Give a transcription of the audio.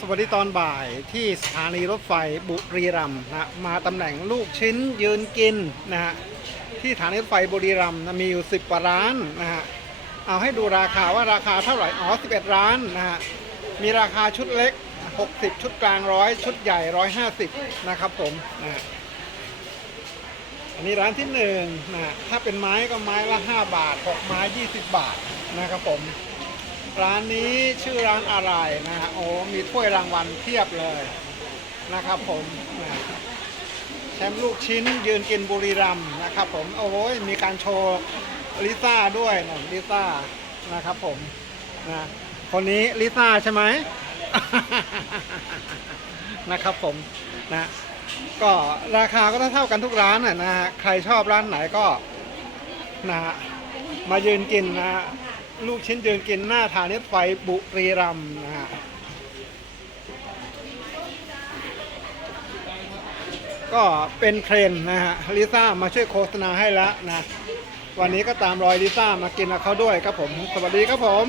สวัสดีตอนบ่ายที่สถานีรถไฟบุรีรัมย์นะมาตำแหน่งลูกชิ้นยืนกินนะฮะที่สถานีรถไฟบุรีรัมย์นะมีอยู่ 10กว่าร้านนะฮะเอาให้ดูราคาว่าราคาเท่าไหร่อ๋อ11 ร้านนะฮะมีราคาชุดเล็ก 60 ชุดกลางร้อยชุดใหญ่ 150 นะครับผมนะอันนี้ร้านที่หนึ่งนะฮะถ้าเป็นไม้ก็ไม้ละ 5 บาท6ไม้ 20 บาทนะครับผม ร้านนี้ชื่อร้านอะไรนะฮะโอ้มีถ้วยรางวัลเทียบเลยนะครับผมนะแชมป์ลูกชิ้นยืนกินบุรีรัมนะครับผมโอ้ยมีการโชว์ลิซ่าด้วยนะลิซ่านะครับผมนะคนนี้ลิซ่าใช่ไหมนะครับผมนะก็ราคาก็เท่ากันทุกร้านนะนะฮะใครชอบร้านไหนก็นะฮะมายืนกินนะฮะ ลูกชิ้นยืนกินหน้าทางรถไฟบุรีรัมนะฮะก็เป็นเทรนนะฮะลิซ่ามาช่วยโฆษณาให้แล้วนะ วันนี้ก็ตามรอยลิซ่ามากินกับเขาด้วยครับผม สวัสดีครับผม